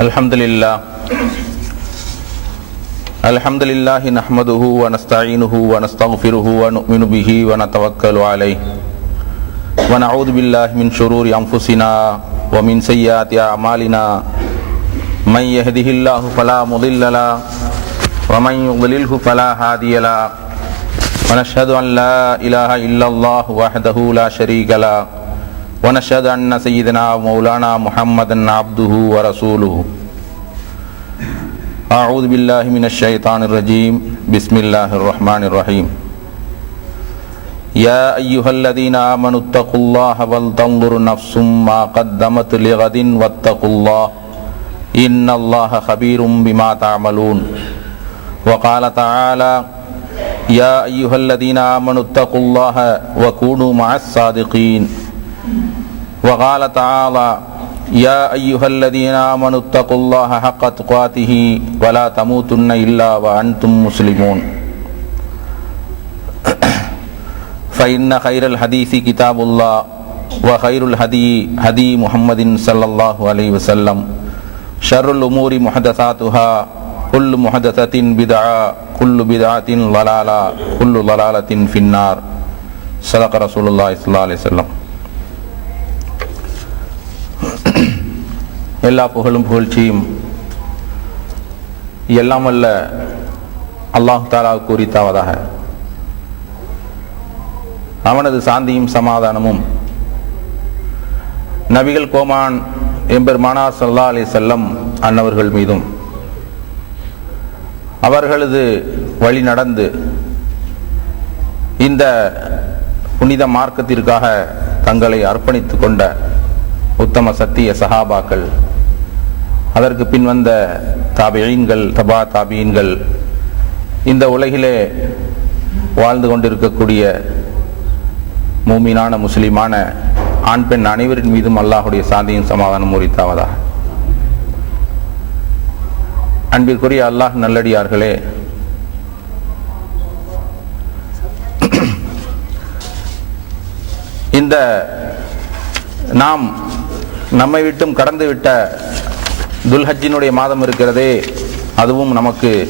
الحمد لله الحمد لله نحمده ونستعينه ونستغفره ونؤمن به ونتوكل عليه ونعوذ بالله من شرور أنفسنا ومن سيئات أعمالنا من يهده الله فلا مضل له ومن يضلله فلا هادي له۔ ونشهد أن لا إله إلا الله وحده لا شريك له۔ ونشهد أن سيدنا ومولانا محمدا عبده ورسوله. أعوذ بالله من الشيطان الرجيم. بسم الله الرحمن الرحيم. يا أيها الذين آمنوا اتقوا الله ولتنظر نفس ما قدمت لغد واتقوا الله. إن الله خبير بما تعملون. وقال تعالى يا أيها الذين آمنوا اتقوا الله وكونوا مع الصادقين. وقال تعالى يا أيها الذين آمنوا اتقوا الله حق تقاته ولا تموتن إلا وأنتم مسلمون. فإن خير الحديث كتاب الله وخير الهدي هدي محمد صلى الله عليه وسلم. شر الأمور محدثاتها كل محدثة بدعة كل بدعة ضلالة كل ضلالة في النار. صدق رسول الله صلى الله عليه وسلم. எல்லா புகழும் புகழ்ச்சியும் எல்லாம் அல்ல அல்லாஹ் தாலா கூறித்தாவதாக. அவனது சாந்தியும் சமாதானமும் நபிகள் கோமான் எம்பெருமானா சல்லா அலி செல்லம் அன்னவர்கள் மீதும். அவர்களது வழி நடந்து இந்த புனித மார்க்கத்திற்காக தங்களை அர்ப்பணித்துக் கொண்ட உத்தம சத்திய சகாபாக்கள் அதற்கு பின் வந்த தாபியீன்கள் தபா தாபியீன்கள் இந்த உலகிலே வாழ்ந்து கொண்டிருக்கக்கூடிய மூமினான முஸ்லிமான ஆண் பெண் அனைவரின் மீதும் அல்லாஹுடைய சாந்தியும் சமாதானம் உரித்தாவதா அன்பிற்குரிய அல்லாஹ் நல்லடியார்களே இந்த நாம் நம்மை விட்டும் கடந்துவிட்ட துல்ஹஜினுடைய மாதம் இருக்கிறதே அதுவும் நமக்கு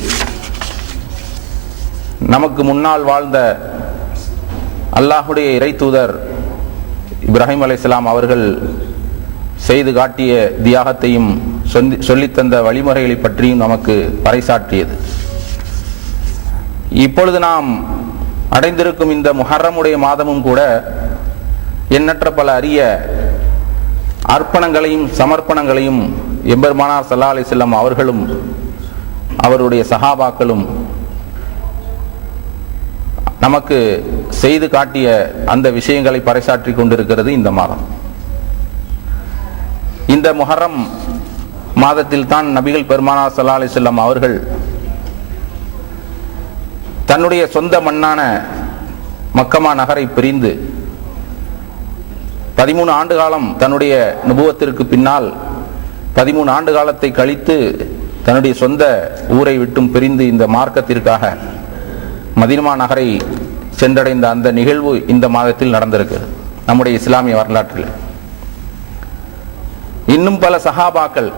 நமக்கு முன்னால் வாழ்ந்த அல்லாஹுடைய இறை தூதர் இப்ராஹிம் அலைஹிஸ்ஸலாம் அவர்கள் செய்து காட்டிய தியாகத்தையும் சொல்லி சொல்லித்தந்த வழிமுறைகளை பற்றியும் நமக்கு பறைசாற்றியது. இப்பொழுது நாம் அடைந்திருக்கும் இந்த முஹர்ரமுடைய மாதமும் கூட எண்ணற்ற பல அரிய அர்ப்பணங்களையும் சமர்ப்பணங்களையும் எம்பெருமானார் சல்லா அலி செல்லம் அவர்களும் அவருடைய சகாபாக்களும் நமக்கு செய்து காட்டிய அந்த விஷயங்களை பறைசாற்றி கொண்டிருக்கிறது இந்த மாதம். இந்த முஹர்ரம் மாதத்தில் தான் நபிகள் பெருமானா சல்லா அலி செல்லம் அவர்கள் தன்னுடைய சொந்த மண்ணான மக்கமா நகரை பிரிந்து பதிமூணு ஆண்டு காலம் தன்னுடைய நுபுவத்திற்கு பின்னால் பதிமூணு ஆண்டு காலத்தை கழித்து தன்னுடைய சொந்த ஊரை விட்டும் பிரிந்து இந்த மார்க்கத்திற்காக மதினமா நகரை சென்றடைந்த அந்த நிகழ்வு இந்த மாதத்தில் நடந்திருக்கு. நம்முடைய இஸ்லாமிய வரலாற்றில். இன்னும் பல சஹாபாக்கள்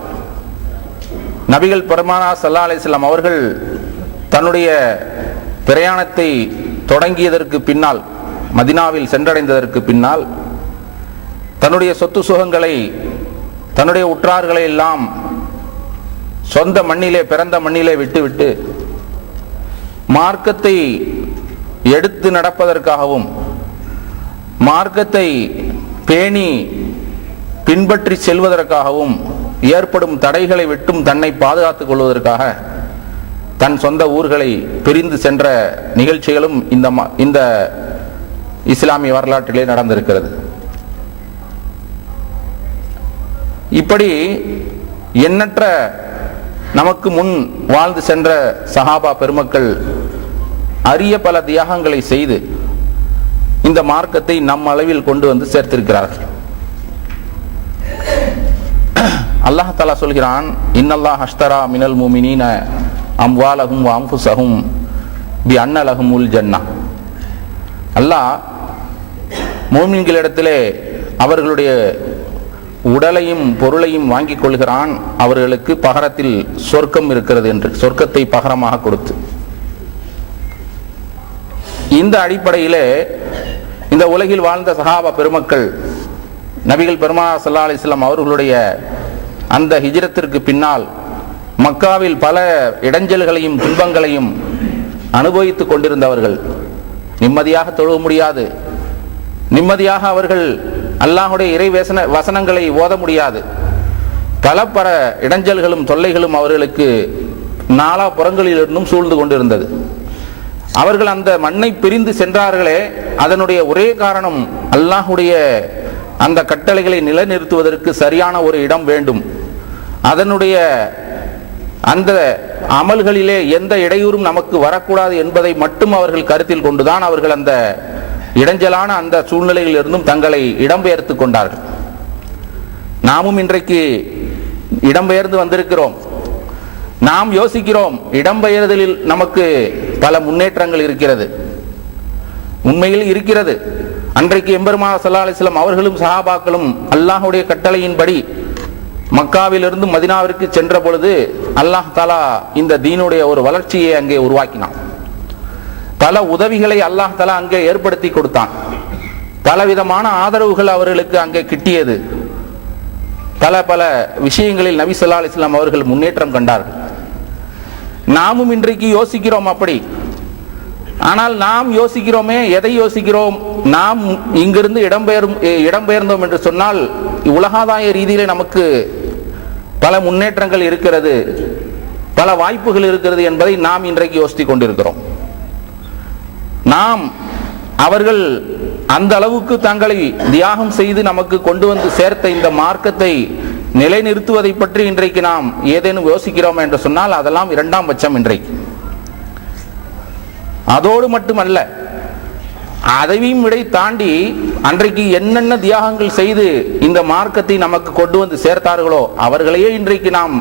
நபிகள் பெருமானா சல்லா அலிஸ்லாம் அவர்கள் தன்னுடைய பிரயாணத்தை தொடங்கியதற்கு பின்னால் மதினாவில் சென்றடைந்ததற்கு பின்னால் தன்னுடைய சொத்து சுகங்களை தன்னுடைய உற்றார்களை எல்லாம் சொந்த மண்ணிலே பிறந்த மண்ணிலே விட்டுவிட்டு மார்க்கத்தை எடுத்து நடப்பதற்காகவும் மார்க்கத்தை பேணி பின்பற்றி செல்வதற்காகவும் ஏற்படும் தடைகளை விட்டும் தன்னை பாதுகாத்துக் கொள்வதற்காக தன் சொந்த ஊர்களை பிரிந்து சென்ற நிகழ்ச்சிகளும் இந்த இந்த இஸ்லாமிய வரலாற்றிலே நடந்திருக்கிறது. இப்படி எண்ணற்ற நமக்கு முன் வாழ்ந்து சென்ற சஹாபா பெருமக்கள் அரிய பல தியாகங்களை செய்து இந்த மார்க்கத்தை நம் அளவில் கொண்டு வந்து சேர்த்திருக்கிறார்கள். அல்லாஹ் தலா சொல்கிறான் இன்னல்லா ஹஸ்தரா மினல் முமினின அம்வாலகும் அம்புசகும் பி அன்னலகும் உல் ஜன்னா. அல்லாஹ் மோமின்களிடத்திலே அவர்களுடைய உடலையும் பொருளையும் வாங்கிக் கொள்கிறான். அவர்களுக்கு பகரத்தில் சொர்க்கம் இருக்கிறது என்று சொர்க்கத்தை பகரமாக கொடுத்து. இந்த அடிப்படையிலே இந்த உலகில் வாழ்ந்த சஹாபா பெருமக்கள் நபிகள் பெருமா சல்லா அலிஸ்லாம் அவர்களுடைய அந்த ஹிஜ்ரத்திற்கு பின்னால் மக்காவில் பல இடைஞ்சல்களையும் துன்பங்களையும் அனுபவித்துக் கொண்டிருந்தவர்கள். நிம்மதியாக தொழுவ முடியாது. நிம்மதியாக அவர்கள் அல்லாஹுடைய இறை வசன வசனங்களை ஓத முடியாது. பல பல இடைஞ்சல்களும் தொல்லைகளும் அவர்களுக்கு நாலா புறங்களிலிருந்தும் சூழ்ந்து கொண்டிருந்தது. அவர்கள் அந்த மண்ணை பிரிந்து சென்றார்களே அதனுடைய ஒரே காரணம் அல்லாஹுடைய அந்த கட்டளைகளை நிலைநிறுத்துவதற்கு சரியான ஒரு இடம் வேண்டும். அதனுடைய அந்த அமல்களிலே எந்த இடையூறும் நமக்கு வரக்கூடாது என்பதை மட்டும் அவர்கள் கருத்தில் கொண்டுதான் அவர்கள் அந்த இடைஞ்சலான அந்த சூழ்நிலையில் இருந்தும் தங்களை இடம்பெயர்த்து கொண்டார்கள். நாமும் இன்றைக்கு இடம்பெயர்ந்து வந்திருக்கிறோம். நாம் யோசிக்கிறோம் இடம்பெயர்தலில் நமக்கு பல முன்னேற்றங்கள் இருக்கிறது. உண்மையில் இருக்கிறது. அன்றைக்கு எம்பெருமா சல்லா அலிஸ்லாம் அவர்களும் சஹாபாக்களும் அல்லாஹுடைய கட்டளையின்படி மக்காவிலிருந்து மதினாவிற்கு சென்ற பொழுது அல்லாஹ் தாலா இந்த தீனுடைய ஒரு வளர்ச்சியை அங்கே உருவாக்கினான். பல உதவிகளை அல்லாஹ் தலா அங்கே ஏற்படுத்தி கொடுத்தான். பலவிதமான ஆதரவுகள் அவர்களுக்கு அங்கே கிட்டியது. பல பல விஷயங்களில் நபி சொல்லா அலிஸ்லாம் அவர்கள் முன்னேற்றம் கண்டார்கள். நாமும் இன்றைக்கு யோசிக்கிறோம் அப்படி. ஆனால் நாம் யோசிக்கிறோமே எதை யோசிக்கிறோம்? நாம் இங்கிருந்து இடம்பெயரும் இடம்பெயர்ந்தோம் என்று சொன்னால் உலகாதாய ரீதியிலே நமக்கு பல முன்னேற்றங்கள் இருக்கிறது பல வாய்ப்புகள் இருக்கிறது என்பதை நாம் இன்றைக்கு யோசித்துக் கொண்டிருக்கிறோம். நாம் அவர்கள் அந்த அளவுக்கு தங்களை தியாகம் செய்து நமக்கு கொண்டு வந்து சேர்த்த இந்த மார்க்கத்தை நிலைநிறுத்துவதை பற்றி இன்றைக்கு நாம் ஏதேனும் யோசிக்கிறோம் என்று சொன்னால் அதெல்லாம் இரண்டாம் பட்சம் இன்றைக்கு. அதோடு மட்டுமல்ல அதையும் விடை தாண்டி அன்றைக்கு என்னென்ன தியாகங்கள் செய்து இந்த மார்க்கத்தை நமக்கு கொண்டு வந்து சேர்த்தார்களோ அவர்களையே இன்றைக்கு நாம்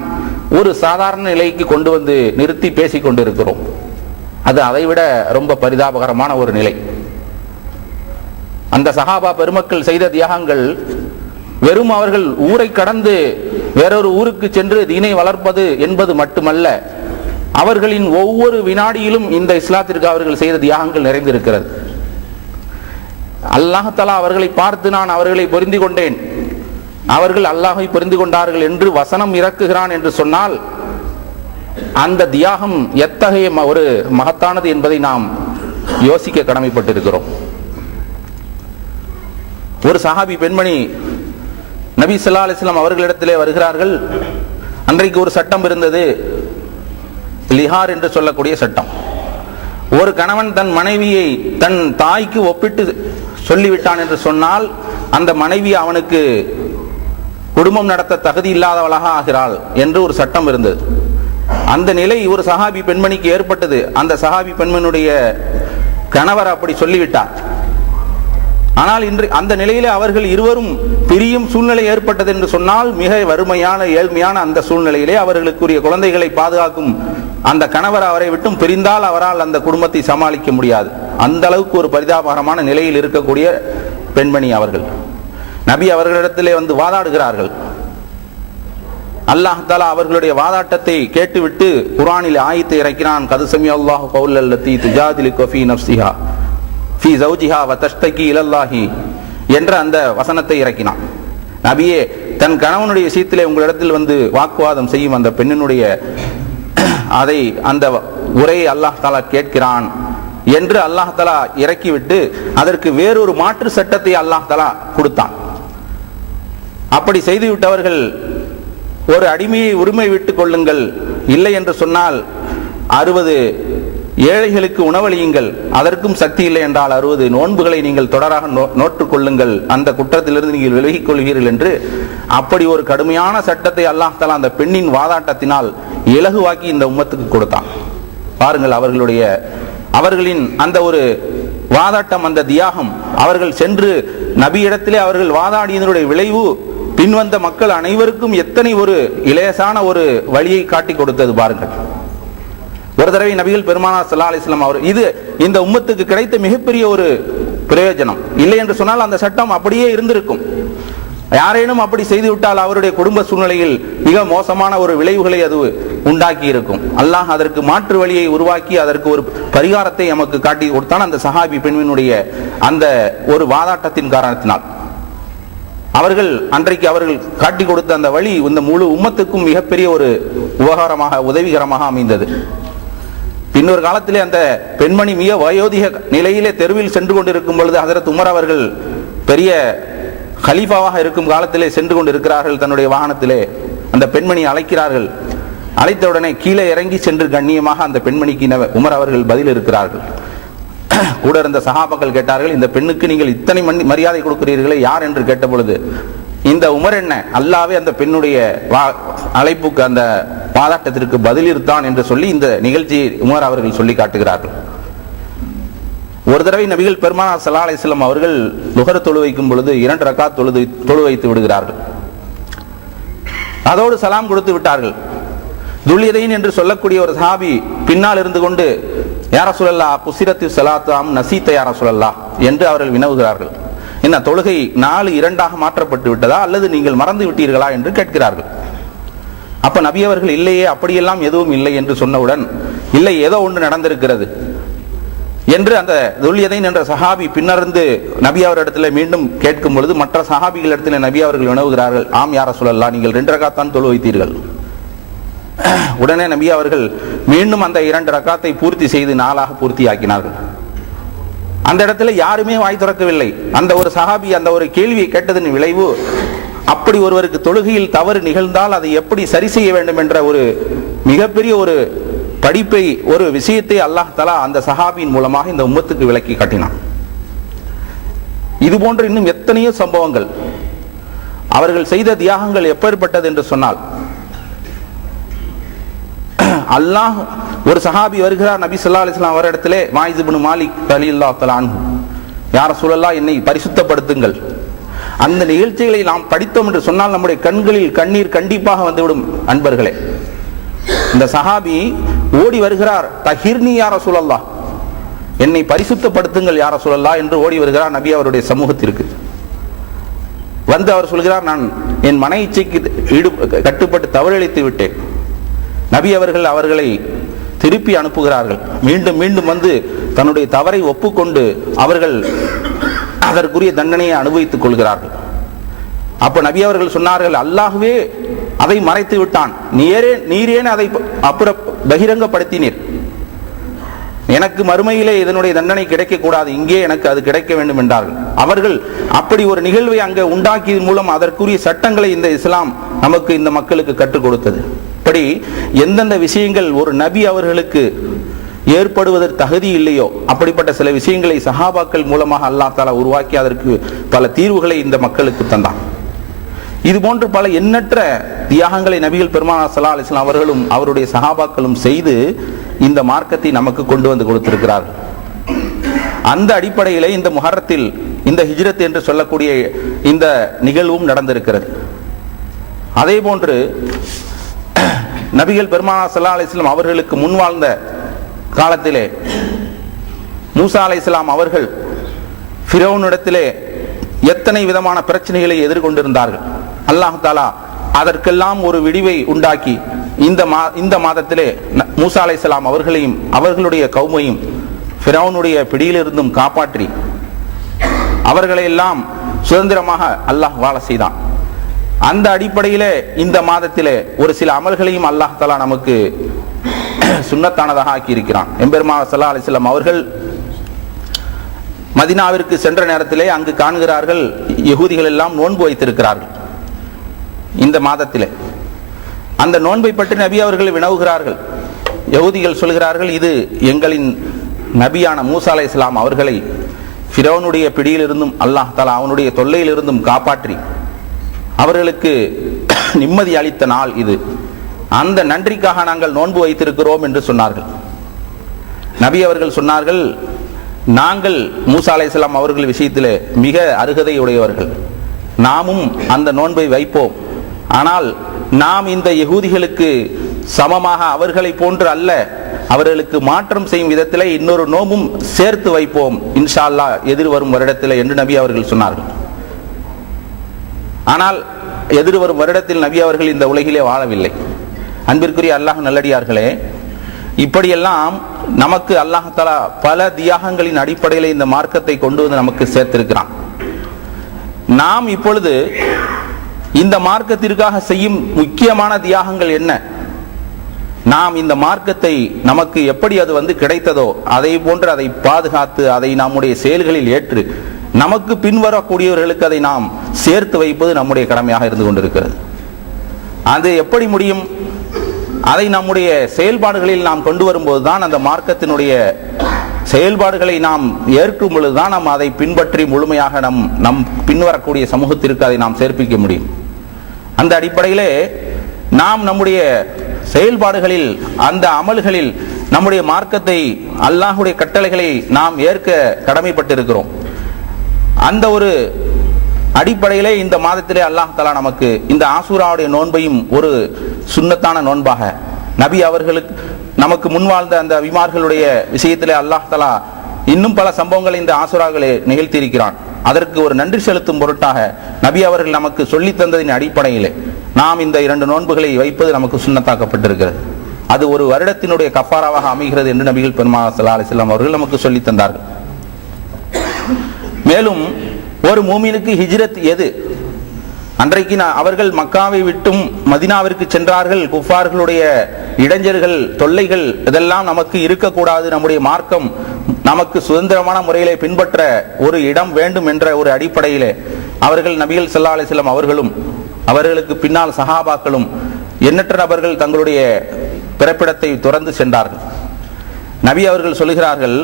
ஒரு சாதாரண நிலைக்கு கொண்டு வந்து நிறுத்தி பேசிக் கொண்டிருக்கிறோம். அது அதைவிட ரொம்ப பரிதாபகரமான ஒரு நிலை. அந்த சஹாபா பெருமக்கள் செய்த தியாகங்கள் வெறும் அவர்கள் ஊரை கடந்து வேறொரு ஊருக்கு சென்று தீனை வளர்ப்பது என்பது மட்டுமல்ல அவர்களின் ஒவ்வொரு வினாடியிலும் இந்த இஸ்லாத்திற்கு அவர்கள் செய்த தியாகங்கள் நிறைந்திருக்கிறது. அல்லாஹலா அவர்களை பார்த்து நான் அவர்களை பொருந்தி கொண்டேன். அவர்கள் அல்லாஹை புரிந்து கொண்டார்கள் என்று வசனம் இறக்குகிறான் என்று சொன்னால் அந்த தியாகம் எத்தகைய ஒரு மகத்தானது என்பதை நாம் யோசிக்க கடமைப்பட்டிருக்கிறோம். ஒரு சஹாபி பெண்மணி நபி சொல்லா அலிஸ்லாம் அவர்களிடத்திலே வருகிறார்கள். அன்றைக்கு ஒரு சட்டம் இருந்தது. லிஹார் என்று சொல்லக்கூடிய சட்டம். ஒரு கணவன் தன் மனைவியை தன் தாய்க்கு ஒப்பிட்டு சொல்லிவிட்டான் என்று சொன்னால் அந்த மனைவி அவனுக்கு குடும்பம் நடத்த தகுதி இல்லாதவளாக ஆகிறாள் என்று ஒரு சட்டம் இருந்தது. அந்த நிலை ஒரு சஹாபி பெண்மணிக்கு ஏற்பட்டது. அந்த சஹாபி பெண்மனுடைய கணவர் அப்படி சொல்லிவிட்டார். ஆனால் இன்று அந்த நிலையிலே அவர்கள் இருவரும் பிரியும் சூழ்நிலை ஏற்பட்டது என்று சொன்னால் மிக வறுமையான ஏழ்மையான அந்த சூழ்நிலையிலே அவர்களுக்குரிய குழந்தைகளை பாதுகாக்கும் அந்த கணவர் அவரை விட்டும் பிரிந்தால் அவரால் அந்த குடும்பத்தை சமாளிக்க முடியாது. அந்த அளவுக்கு ஒரு பரிதாபகரமான நிலையில் இருக்கக்கூடிய பெண்மணி அவர்கள். நபி அவர்களிடத்திலே வந்து வாதாடுகிறார்கள். அல்லாஹாலா அவர்களுடைய வாதாட்டத்தை கேட்டுவிட்டு குரானில் ஆயத்தை இறக்கினான். கதுசமி அல்லாஹ் கவுல்லத்தி துஜாதிலி கொஃபி நப்சிஹா ஃபி ஜவுஜிஹா வ தஷ்தகி இலல்லாஹி என்ற அந்த வசனத்தை இறக்கினான். நபியே தன் கணவனுடைய விஷயத்திலே உங்களிடத்தில் வந்து வாக்குவாதம் செய்யும் அந்த பெண்ணினுடைய அதை அந்த உரையை அல்லாஹ் தாலா கேட்கிறான் என்று அல்லாஹ் தலா இறக்கிவிட்டு அதற்கு வேறொரு மாற்று சட்டத்தை அல்லாஹ் தலா கொடுத்தான். அப்படி செய்துவிட்டவர்கள் ஒரு அடிமையை உரிமை விட்டுக் கொள்ளுங்கள். இல்லை என்று சொன்னால் அறுபது ஏழைகளுக்கு உணவளியுங்கள். அதற்கும் சக்தி இல்லை என்றால் அறுபது நோன்புகளை நீங்கள் தொடராக நோட்டுக் கொள்ளுங்கள். அந்த குற்றத்திலிருந்து நீங்கள் விலகிக் கொள்கிறீர்கள் என்று அப்படி ஒரு கடுமையான சட்டத்தை அல்லாஹ் அந்த பெண்ணின் வாதாட்டத்தினால் இலகுவாக்கி இந்த உம்மத்துக்கு கொடுத்தான். பாருங்கள் அவர்களுடைய அவர்களின் அந்த ஒரு வாதாட்டம் அந்த தியாகம். அவர்கள் சென்று நபியிடத்திலே அவர்கள் வாதாடியதனுடைய விளைவு பின்வந்த மக்கள் அனைவருக்கும் எத்தனை ஒரு இலேசான ஒரு வழியை காட்டி கொடுத்தது பாருங்கள். ஒரு தடவை நபிகள் பெருமானா சல்லா அலிஸ்லாம் அவர் இது இந்த உம்மத்துக்கு கிடைத்த மிகப்பெரிய ஒரு பிரயோஜனம். இல்லை என்று சொன்னால் அந்த சட்டம் அப்படியே இருந்திருக்கும். யாரேனும் அப்படி செய்து விட்டால் அவருடைய குடும்ப சூழ்நிலையில் மிக மோசமான ஒரு விளைவுகளை அது உண்டாக்கி இருக்கும். அல்லாஹ் அதற்கு மாற்று வழியை உருவாக்கி அதற்கு ஒரு பரிகாரத்தை நமக்கு காட்டி கொடுத்தான் அந்த சஹாபி பெண்ணினுடைய அந்த ஒரு வாதாட்டத்தின் காரணத்தினால். அவர்கள் அன்றைக்கு அவர்கள் காட்டி கொடுத்த அந்த வழி இந்த முழு உம்மத்துக்கும் மிகப்பெரிய ஒரு உபகாரமாக உதவிகரமாக அமைந்தது. பின்னொரு காலத்திலே அந்த பெண்மணி மிக வயோதிக நிலையிலே தெருவில் சென்று கொண்டிருக்கும் பொழுது ஹசரத் உமர் அவர்கள் பெரிய ஹலீஃபாவாக இருக்கும் காலத்திலே சென்று கொண்டு இருக்கிறார்கள் தன்னுடைய வாகனத்திலே. அந்த பெண்மணி அழைக்கிறார்கள். அழைத்த உடனே கீழே இறங்கி சென்று கண்ணியமாக அந்த பெண்மணிக்கு உமர் அவர்கள் பதில் இருக்கிறார்கள். கூட இருந்த சகாபாக்கள் கேட்டார்கள் இந்த பெண்ணுக்கு நீங்கள் இத்தனை மணி மரியாதை கொடுக்கிறீர்களே யார் என்று கேட்ட பொழுது இந்த உமர் என்ன? அல்லாவே அந்த பெண்ணுடைய அழைப்புக்கு அந்த வாதாட்டத்திற்கு பதிலிருத்தான் என்று சொல்லி இந்த நிகழ்ச்சியை உமர் அவர்கள் சொல்லி காட்டுகிறார்கள். ஒரு தடவை நபிகள் பெருமானா சல்லா அலிஸ்லாம் அவர்கள் நுகர தொழு வைக்கும் பொழுது இரண்டு ரக்கா தொழுது தொழு வைத்து விடுகிறார்கள். அதோடு சலாம் கொடுத்து விட்டார்கள். துல்லியதைன் என்று சொல்லக்கூடிய ஒரு சாபி பின்னால் இருந்து கொண்டு யார சொல்லல்லா குசிரத்து சலாத்தாம் நசீத்த யார சொல்லல்லா என்று அவர்கள் வினவுகிறார்கள். என்ன தொழுகை நாலு இரண்டாக மாற்றப்பட்டு விட்டதா? அல்லது நீங்கள் மறந்து விட்டீர்களா என்று கேட்கிறார்கள். அப்ப நபி அவர்கள் இல்லையே அப்படியெல்லாம் எதுவும் இல்லை என்று சொன்னவுடன் இல்லை ஏதோ ஒன்று நடந்திருக்கிறது என்று அந்த துல்லியதை என்ற சஹாபி பின்னர்ந்து நபி அவரிடத்துல மீண்டும் கேட்கும் பொழுது மற்ற சஹாபிகள் இடத்துல நபி அவர்கள் வினவுகிறார்கள் ஆம் யார சொல்லலாம் நீங்கள் ரெண்டு ரகாத்தான் தொழு வைத்தீர்கள். உடனே நபி அவர்கள் மீண்டும் அந்த இரண்டு ரக்காத்தை பூர்த்தி செய்து நாளாக பூர்த்தி ஆக்கினார்கள் அந்த இடத்துல யாருமே வாய் திறக்கவில்லை. அந்த ஒரு சஹாபி அந்த ஒரு கேள்வியை கேட்டதன் விளைவு அப்படி ஒருவருக்கு தொழுகையில் தவறு நிகழ்ந்தால் அதை எப்படி சரி செய்ய வேண்டும் என்ற ஒரு மிகப்பெரிய ஒரு படிப்பை ஒரு விஷயத்தை அல்லாஹ் தலா அந்த சஹாபியின் மூலமாக இந்த உம்மத்துக்கு விளக்கி காட்டினான். இது போன்ற இன்னும் எத்தனையோ சம்பவங்கள். அவர்கள் செய்த தியாகங்கள் எப்பேற்பட்டது என்று சொன்னால் அல்லாஹ் ஒரு சஹாபி வருகிறார் நபி சொல்லா அலிஸ்லாம் வர இடத்துல மாயிஸ் மாலிக் ரலியல்லாஹு தஆலா தலான் யார சொல்லலாம் என்னை பரிசுத்தப்படுத்துங்கள். அந்த நிகழ்ச்சிகளை நாம் படித்தோம் என்று சொன்னால் நம்முடைய கண்களில் கண்ணீர் கண்டிப்பாக வந்துவிடும் அன்பர்களே. இந்த சஹாபி ஓடி வருகிறார் தஹிர்னி யார சூழல்லா என்னை பரிசுத்தப்படுத்துங்கள் யார சொல்லல்லா என்று ஓடி வருகிறார் நபி அவருடைய சமூகத்திற்கு. வந்து அவர் சொல்கிறார் நான் என் மன இச்சைக்கு ஈடு கட்டுப்பட்டு தவறளித்து விட்டேன். நபி அவர்கள் அவர்களை திருப்பி அனுப்புகிறார்கள். மீண்டும் மீண்டும் வந்து தன்னுடைய தவறை ஒப்புக்கொண்டு அவர்கள் அதற்குரிய தண்டனையை அனுபவித்துக் கொள்கிறார்கள். அப்ப நபி அவர்கள் சொன்னார்கள் அல்லாஹ்வே அதை மறைத்து விட்டான் நீரே நீரேன் அதை அப்புற பகிரங்கப்படுத்தினீர். எனக்கு மறுமையிலே இதனுடைய தண்டனை கிடைக்கக்கூடாது. இங்கே எனக்கு அது கிடைக்க வேண்டும் என்றார்கள். அவர்கள் அப்படி ஒரு நிகழ்வை அங்கே உண்டாக்கியதன் மூலம் அதற்குரிய சட்டங்களை இந்த இஸ்லாம் நமக்கு இந்த மக்களுக்கு கற்றுக் கொடுத்தது. இப்படி எந்தெந்த விஷயங்கள் ஒரு நபி அவர்களுக்கு ஏற்படுவதற்கு தகுதி இல்லையோ அப்படிப்பட்ட சில விஷயங்களை சஹாபாக்கள் மூலமாக அல்லாஹ் தாலா உருவாக்கி அதற்கு பல தீர்வுகளை இந்த மக்களுக்கு தந்தான். இது போன்று பல எண்ணற்ற தியாகங்களை நபிகள் பெருமானா சல்லா அலிஸ்லாம் அவர்களும் அவருடைய சஹாபாக்களும் செய்து இந்த மார்க்கத்தை நமக்கு கொண்டு வந்து கொடுத்திருக்கிறார். அந்த அடிப்படையிலே இந்த முகரத்தில் இந்த ஹிஜ்ரத் என்று சொல்லக்கூடிய இந்த நிகழ்வும் நடந்திருக்கிறது. அதே போன்று நபிகள் பெருமானா சல்லா அலிஸ்லாம் அவர்களுக்கு முன் வாழ்ந்த காலத்திலே மூசா அலைஹிஸ்ஸலாம் அவர்கள் ஃபிரோனிடத்திலே எத்தனை விதமான பிரச்சனைகளை எதிர்கொண்டிருந்தார்கள். அல்லாஹாலா அதற்கெல்லாம் ஒரு விடிவை உண்டாக்கி இந்த மா இந்த மாதத்திலே மூசா அலைசலாம் அவர்களையும் அவர்களுடைய கௌமையும் ஃபிரௌனுடைய பிடியிலிருந்தும் காப்பாற்றி அவர்களை எல்லாம் சுதந்திரமாக அல்லாஹ் வாழ செய்தான். அந்த அடிப்படையிலே இந்த மாதத்திலே ஒரு சில அமல்களையும் அல்லாஹ் தலா நமக்கு சுண்ணத்தானதாக ஆக்கி இருக்கிறான் எம்பெருமா சல்லா அலிஸ்லாம் அவர்கள் மதினாவிற்கு சென்ற நேரத்திலே அங்கு காண்கிறார்கள் யகுதிகள் எல்லாம் நோன்பு வைத்திருக்கிறார்கள். இந்த மாதத்திலே. அந்த நோன்பை பற்றி நபி அவர்கள் வினவுகிறார்கள். யகுதிகள் சொல்கிறார்கள் இது எங்களின் நபியான மூசா அலை இஸ்லாம் அவர்களை ஃபிரோனுடைய பிடியிலிருந்தும் அல்லாஹ் தலா அவனுடைய தொல்லையிலிருந்தும் காப்பாற்றி அவர்களுக்கு நிம்மதி அளித்த நாள் இது. அந்த நன்றிக்காக நாங்கள் நோன்பு வைத்திருக்கிறோம் என்று சொன்னார்கள். நபி அவர்கள் சொன்னார்கள் நாங்கள் மூசா அலைஹிஸ்ஸலாம் அவர்கள் விஷயத்திலே மிக அருகதை உடையவர்கள் நாமும் அந்த நோன்பை வைப்போம். ஆனால் நாம் இந்த யகூதிகளுக்கு சமமாக அவர்களை போன்று அல்ல அவர்களுக்கு மாற்றம் செய்யும் விதத்திலே இன்னொரு நோம்பும் சேர்த்து வைப்போம். இன்ஷா அல்லாஹ் எதிர்வரும் வருடத்திலே என்று நபி அவர்கள் சொன்னார்கள். ஆனால் எதிர்வரும் வருடத்தில் நபி அவர்கள் இந்த உலகிலே வாழவில்லை. அன்பிற்குரிய அல்லாஹ் நல்லடியார்களே இப்படியெல்லாம் நமக்கு அல்லாஹாலா பல தியாகங்களின் அடிப்படையில் இந்த மார்க்கத்தை கொண்டு வந்து நமக்கு சேர்த்திருக்கிறான். நாம் இப்பொழுது இந்த மார்க்கத்திற்காக செய்யும் முக்கியமான தியாகங்கள் என்ன? நாம் இந்த மார்க்கத்தை நமக்கு எப்படி அது வந்து கிடைத்ததோ அதை போன்று அதை பாதுகாத்து அதை நம்முடைய செயல்களில் ஏற்று நமக்கு பின்வரக்கூடியவர்களுக்கு அதை நாம் சேர்த்து வைப்பது நம்முடைய கடமையாக இருந்து கொண்டிருக்கிறது. அது எப்படி முடியும்? அதை நம்முடைய செயல்பாடுகளில் நாம் கொண்டு வரும்போது தான் அந்த மார்க்கத்தினுடைய செயல்பாடுகளை நாம் ஏற்கும் பொழுதுதான் நாம் அதை பின்பற்றி முழுமையாக நம் நம் பின்வரக்கூடிய சமூகத்திற்கு அதை நாம் சேர்ப்பிக்க முடியும். அந்த அடிப்படையிலே நாம் நம்முடைய செயல்பாடுகளில் அந்த அமல்களில் நம்முடைய மார்க்கத்தை அல்லாஹுடைய கட்டளைகளை நாம் ஏற்க கடமைப்பட்டிருக்கிறோம். அந்த ஒரு அடிப்படையிலே இந்த மாதத்திலே அல்லாஹ் தலா நமக்கு இந்த ஆசூராவுடைய நோன்பையும் ஒரு சுண்ணத்தான நோன்பாக நபி அவர்களுக்கு நமக்கு முன் வாழ்ந்த அந்த விமார்களுடைய விஷயத்திலே அல்லாஹ் தலா இன்னும் பல சம்பவங்களை இந்த ஆசுராக்களை நிகழ்த்தியிருக்கிறான். அதற்கு ஒரு நன்றி செலுத்தும் பொருட்டாக நபி அவர்கள் நமக்கு சொல்லி தந்ததின் அடிப்படையிலே நாம் இந்த இரண்டு நோன்புகளை வைப்பது நமக்கு சுண்ணத்தாக்கப்பட்டிருக்கிறது. அது ஒரு வருடத்தினுடைய கப்பாராவாக அமைகிறது என்று நபிகள் பெருமா சல்லா அலிஸ்லாம் அவர்கள் நமக்கு சொல்லி தந்தார்கள். மேலும் ஒரு மூமினுக்கு ஹிஜ்ரத் எது? அன்றைக்கு அவர்கள் மக்காவை விட்டும் மதினாவிற்கு சென்றார்கள். குஃபார்களுடைய இடைஞ்சல்கள் தொல்லைகள் இதெல்லாம் நமக்கு இருக்கக்கூடாது. நம்முடைய மார்க்கம் நமக்கு சுதந்திரமான முறையிலே பின்பற்ற ஒரு இடம் வேண்டும் என்ற ஒரு அடிப்படையிலே அவர்கள் நபிகள் ஸல்லல்லாஹு அலைஹி அவர்களும் அவர்களுக்கு பின்னால் சஹாபாக்களும் எண்ணற்ற நபர்கள் தங்களுடைய பிறப்பிடத்தை துறந்து சென்றார்கள். நபி அவர்கள் சொல்லுகிறார்கள்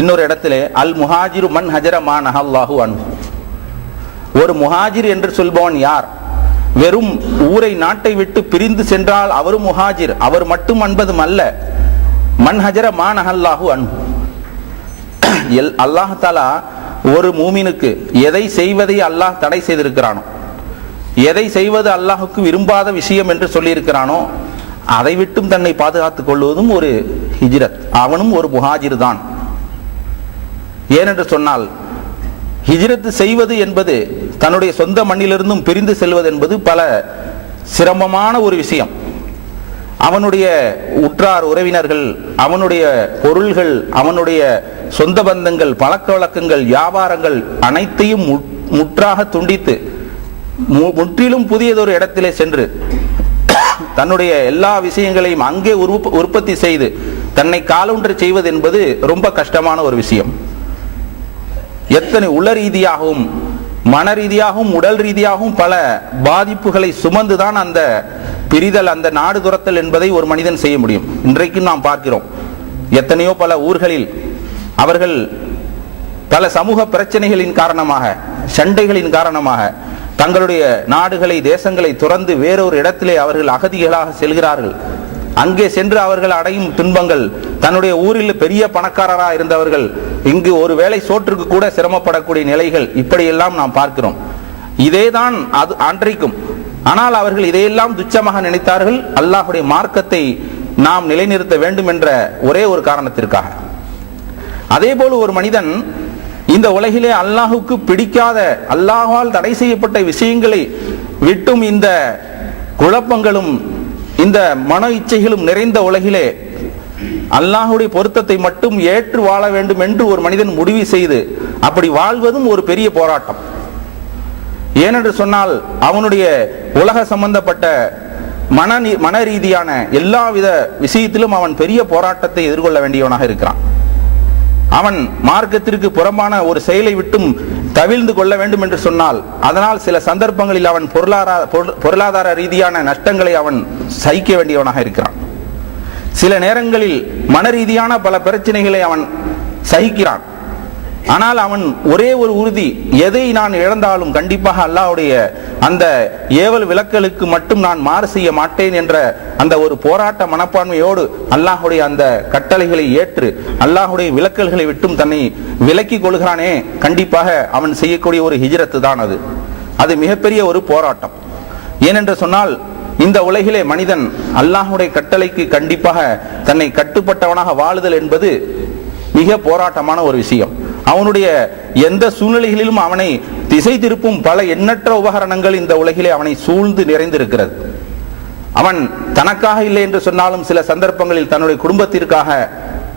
இன்னொரு இடத்திலே அல் முஹாஜிரு மன் ஹஜர மா நஹல்லாஹு அன்ஹு. ஒரு முஹாஜிர் என்று சொல்பவன் யார்? வெறும் ஊரை நாட்டை விட்டு பிரிந்து சென்றால் அவரும் முஹாஜிர் அவர் மட்டும் அன்பதும் அல்ல மன்ஹஜர ஹஜர அன்பு எல் அல்லாஹாலா ஒரு மூமினுக்கு எதை செய்வதை அல்லாஹ் தடை செய்திருக்கிறானோ எதை செய்வது அல்லாஹுக்கு விரும்பாத விஷயம் என்று சொல்லியிருக்கிறானோ அதை விட்டும் தன்னை பாதுகாத்துக் கொள்வதும் ஒரு ஹிஜ்ரத். அவனும் ஒரு முஹாஜிர் தான். ஏனென்று சொன்னால் ஹிஜ்ரத் செய்வது என்பது தன்னுடைய சொந்த மண்ணிலிருந்தும் பிரிந்து செல்வது என்பது பல சிரமமான ஒரு விஷயம். அவனுடைய உற்றார் உறவினர்கள் அவனுடைய பொருள்கள் அவனுடைய சொந்த பந்தங்கள் பழக்க வழக்கங்கள் வியாபாரங்கள் அனைத்தையும் முற்றாக துண்டித்து மு- முற்றிலும் புதியதொரு இடத்திலே சென்று தன்னுடைய எல்லா விஷயங்களையும் அங்கே உற்பத்தி செய்து தன்னை காலொன்று செய்வது என்பது ரொம்ப கஷ்டமான ஒரு விஷயம். எத்தனை உள ரீதியாகவும் மன ரீதியாகவும் உடல் ரீதியாகவும் பல பாதிப்புகளை சுமந்துதான் அந்த பிரிதல் அந்த நாடு துரத்தல் என்பதை ஒரு மனிதன் செய்ய முடியும். இன்றைக்கும் நாம் பார்க்கிறோம். எத்தனையோ பல ஊர்களில் அவர்கள் பல சமூக பிரச்சனைகளின் காரணமாக சண்டைகளின் காரணமாக தங்களுடைய நாடுகளை தேசங்களை துறந்து வேறொரு இடத்திலே அவர்கள் அகதிகளாக செல்கிறார்கள். அங்கே சென்று அவர்கள் அடையும் துன்பங்கள் தன்னுடைய ஊரில் பெரிய பணக்காரராக இருந்தவர்கள் இங்கு ஒரு வேளை சோற்றுக்கு கூட சிரமப்படக்கூடிய நிலைகள் இப்படியெல்லாம் நாம் பார்க்கிறோம். இதேதான் அது அன்றைக்கும். ஆனால் அவர்கள் இதையெல்லாம் துச்சமாக நினைத்தார்கள். அல்லாஹுடைய மார்க்கத்தை நாம் நிலைநிறுத்த வேண்டும் என்ற ஒரே ஒரு காரணத்திற்காக. அதே போல ஒரு மனிதன் இந்த உலகிலே அல்லாஹுக்கு பிடிக்காத அல்லாஹால் தடை செய்யப்பட்ட விஷயங்களை விட்டும் இந்த குழப்பங்களும் இந்த மன இச்சைகளும் நிறைந்த உலகிலே அல்லாஹுடைய பொருத்தத்தை மட்டும் ஏற்று வாழ வேண்டும் என்று ஒரு மனிதன் முடிவு செய்து அப்படி வாழ்வதும் ஒரு பெரிய போராட்டம். ஏனென்று சொன்னால் அவனுடைய உலக சம்பந்தப்பட்ட மன மன ரீதியான எல்லாவித விஷயத்திலும் அவன் பெரிய போராட்டத்தை எதிர்கொள்ள வேண்டியவனாக இருக்கிறான். அவன் மார்க்கத்திற்கு புறம்பான ஒரு செயலை விட்டும் தவிழ்ந்து கொள்ள வேண்டும் என்று சொன்னால் அதனால் சில சந்தர்ப்பங்களில் அவன் பொருளாதார பொருள்- பொருளாதார ரீதியான நஷ்டங்களை அவன் சகிக்க வேண்டியவனாக இருக்கிறான். சில நேரங்களில் மன ரீதியான பல பிரச்சனைகளை அவன் சகிக்கிறான். ஆனால் அவன் ஒரே ஒரு உறுதி எதை நான் இழந்தாலும் கண்டிப்பாக அல்லாவுடைய அந்த ஏவல் விளக்கலுக்கு மட்டும் நான் மாறு செய்ய மாட்டேன் என்ற அந்த ஒரு போராட்ட மனப்பான்மையோடு அல்லாஹுடைய அந்த கட்டளைகளை ஏற்று அல்லாஹுடைய விளக்கல்களை விட்டும் தன்னை விலக்கிக் கொள்கிறானே கண்டிப்பாக அவன் செய்யக்கூடிய ஒரு ஹிஜரத்து தான் அது. அது மிகப்பெரிய ஒரு போராட்டம். ஏனென்று சொன்னால் இந்த உலகிலே மனிதன் அல்லாஹுடைய கட்டளைக்கு கண்டிப்பாக தன்னை கட்டுப்பட்டவனாக வாழுதல் என்பது மிக போராட்டமான ஒரு விஷயம். அவனுடைய எந்த சூழ்நிலைகளிலும் அவனை திசை திருப்பும் பல எண்ணற்ற உபகரணங்கள் இந்த உலகிலே அவனை சூழ்ந்து நிறைந்திருக்கிறது. அவன் தனக்காக இல்லை என்று சொன்னாலும் சில சந்தர்ப்பங்களில் தன்னுடைய குடும்பத்திற்காக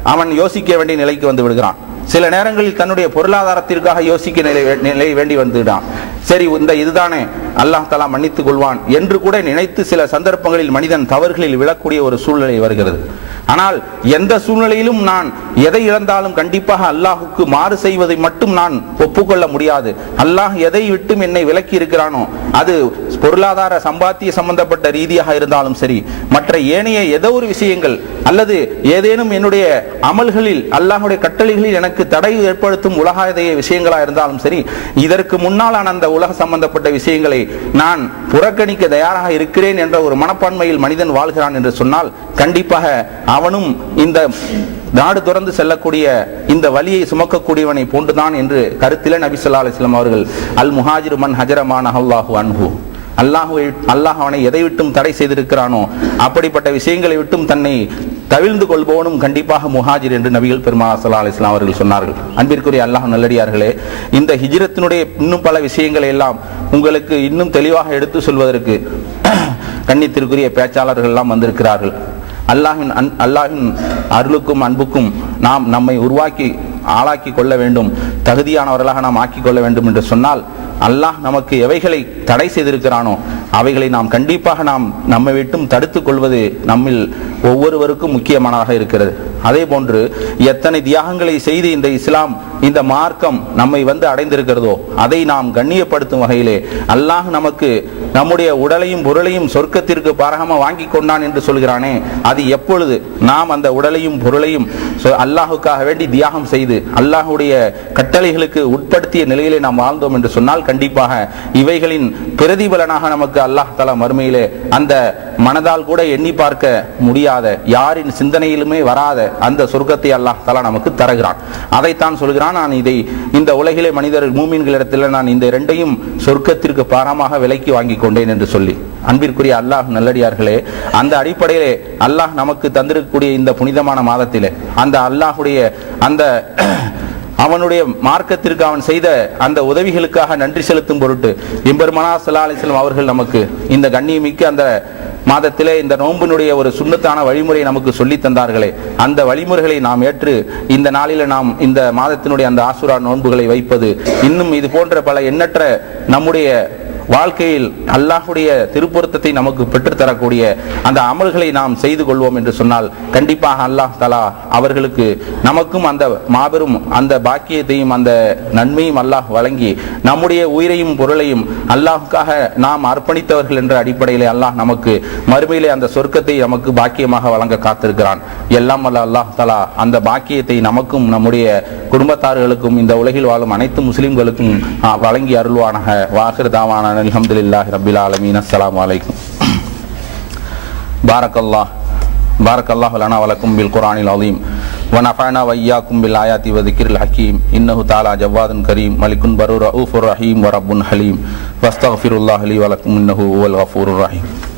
அவன் யோசிக்க வேண்டிய நிலைக்கு வந்து விடுகிறான். சில நேரங்களில் தன்னுடைய பொருளாதாரத்திற்காக யோசிக்க நிலை நிலை வேண்டி வந்துவிடான் சரி இந்த இதுதானே அல்லாஹ் தலா மன்னித்துக் கொள்வான் என்று கூட நினைத்து சில சந்தர்ப்பங்களில் மனிதன் தவறுகளில் விழக்கூடிய ஒரு சூழ்நிலை வருகிறது. ஆனால் எந்த சூழ்நிலையிலும் நான் எதை இழந்தாலும் கண்டிப்பாக அல்லாஹுக்கு மாறு செய்வதை மட்டும் நான் ஒப்புக்கொள்ள முடியாது. அல்லாஹ் எதை விட்டும் என்னை விலக்கி இருக்கிறானோ அது பொருளாதார சம்பாத்திய சம்பந்தப்பட்ட ரீதியாக இருந்தாலும் சரி மற்ற ஏனைய ஏதோ ஒரு விஷயங்கள் அல்லது ஏதேனும் என்னுடைய அமல்களில் அல்லாஹுடைய கட்டளைகளில் எனக்கு தடை ஏற்படுத்தும் உலகாதய விஷயங்களா இருந்தாலும் சரி இதற்கு முன்னாலான அந்த உலக சம்பந்தப்பட்ட விஷயங்களை நான் புறக்கணிக்க தயாராக இருக்கிறேன் என்ற ஒரு மனப்பான்மையில் மனிதன் வாழ்கிறான் என்று சொன்னால் கண்டிப்பாக அவனும் இந்த நாடு துறந்து செல்லக்கூடிய இந்த வலியை சுமக்கக்கூடியவனை போன்றுதான் என்று கருத்தில நபி சொல்லா அலிஸ்லாம் அவர்கள் அல் முஹாஜிர் மன் ஹஜரமான அல்லாஹு அன்பு அல்லாஹுவை அல்லாஹ் அவனை எதை விட்டும் தடை செய்திருக்கிறானோ அப்படிப்பட்ட விஷயங்களை விட்டும் தன்னை தவிழ்ந்து கொள்பவனும் கண்டிப்பாக முஹாஜிர் என்று நபிகள் பெருமாள் சல்லா அலிஸ்லாம் அவர்கள் சொன்னார்கள். அன்பிற்குரிய அல்லாஹ் நல்லடியார்களே இந்த ஹிஜ்ரத்தினுடைய இன்னும் பல விஷயங்களை எல்லாம் உங்களுக்கு இன்னும் தெளிவாக எடுத்து சொல்வதற்கு கண்ணித்திற்குரிய பேச்சாளர்கள் எல்லாம் வந்திருக்கிறார்கள். அல்லாஹின் அன் அல்லாஹின் அருளுக்கும் அன்புக்கும் நாம் நம்மை உருவாக்கி ஆளாக்கி கொள்ள வேண்டும். தகுதியானவர்களாக நாம் ஆக்கிக் கொள்ள வேண்டும் என்று சொன்னால் அல்லாஹ் நமக்கு எவைகளை தடை செய்திருக்கிறானோ அவைகளை நாம் கண்டிப்பாக நாம் நம்மை விட்டும் தடுத்து கொள்வது நம்மில் ஒவ்வொருவருக்கும் முக்கியமானதாக இருக்கிறது. அதே போன்று எத்தனை தியாகங்களை செய்து இந்த இஸ்லாம் இந்த மார்க்கம் நம்மை வந்து அடைந்திருக்கிறதோ அதை நாம் கண்ணியப்படுத்தும் வகையிலே அல்லாஹ் நமக்கு நம்முடைய உடலையும் பொருளையும் சொர்க்கத்திற்கு பாரகமாக வாங்கி கொண்டான் என்று சொல்கிறானே அது எப்பொழுது நாம் அந்த உடலையும் பொருளையும் சொ- அல்லாஹுக்காக வேண்டி தியாகம் செய்து அல்லாஹுடைய கட்டளைகளுக்கு உட்படுத்திய நிலையிலே நாம் வாழ்ந்தோம் என்று சொன்னால் கண்டிப்பாக இவைகளின் பிரதிபலனாக நமக்கு அல்லாஹ் தலா மறுமையிலே அந்த மனதால் கூட எண்ணி பார்க்க முடியாத யாரின் சிந்தனையிலுமே வராத அந்த சொர்க்கத்தை அல்லாஹ் தலா நமக்கு தருகிறான். அதைத்தான் சொல்கிறான். நான் இதை இந்த உலகிலே மனிதர் மூமின்களிடத்தில் நான் இந்த இரண்டையும் சொர்க்கத்திற்கு பாரமாக விலைக்கு வாங்கி கொண்டேன் என்று சொல்லி. அன்பிற்குரிய அல்லாஹ் நல்லடியார்களே அந்த அடிப்படையிலே அல்லாஹ் நமக்கு தந்திருக்கக்கூடிய இந்த புனிதமான மாதத்திலே அந்த அல்லாஹுடைய அந்த அவனுடைய மார்க்கத்திற்கு அவன் செய்த அந்த உதவிகளுக்காக நன்றி செலுத்தும் பொருட்டு எம்பெருமனா சல்லா அலிஸ்லாம் அவர்கள் நமக்கு இந்த கண்ணியமிக்க அந்த மாதத்திலே இந்த நோம்பினுடைய ஒரு சுண்ணத்தான வழிமுறை நமக்கு சொல்லி தந்தார்களே. அந்த வழிமுறைகளை நாம் ஏற்று இந்த நாளில நாம் இந்த மாதத்தினுடைய அந்த ஆசுரா நோன்புகளை வைப்பது இன்னும் இது போன்ற பல எண்ணற்ற நம்முடைய வாழ்க்கையில் அல்லாஹுடைய திருப்பொருத்தத்தை நமக்கு பெற்றுத்தரக்கூடிய அந்த அமல்களை நாம் செய்து கொள்வோம் என்று சொன்னால் கண்டிப்பாக அல்லாஹ் தலா அவர்களுக்கு நமக்கும் அந்த மாபெரும் அந்த பாக்கியத்தையும் அந்த நன்மையும் அல்லாஹ் வழங்கி நம்முடைய உயிரையும் பொருளையும் அல்லாஹுக்காக நாம் அர்ப்பணித்தவர்கள் என்ற அடிப்படையிலே அல்லாஹ் நமக்கு மறுமையிலே அந்த சொர்க்கத்தை நமக்கு பாக்கியமாக வழங்க காத்திருக்கிறான். எல்லாம் அல்ல அல்லாஹ் தலா அந்த பாக்கியத்தை நமக்கும் நம்முடைய குடும்பத்தார்களுக்கும் இந்த உலகில் வாழும் அனைத்து முஸ்லிம்களுக்கும் வழங்கி அருள்வானாக. دعوانا الحمد لله رب العالمين. السلام عليكم. بارك الله بارك الله لنا ولكم بالقرآن العظيم. ونفعنا وإياكم بالآيات وذكر الحكيم. إنه تعالى جواد كريم. ملك بر رؤوف رحيم ورب حليم. واستغفر الله لي ولكم إنه هو الغفور الرحيم.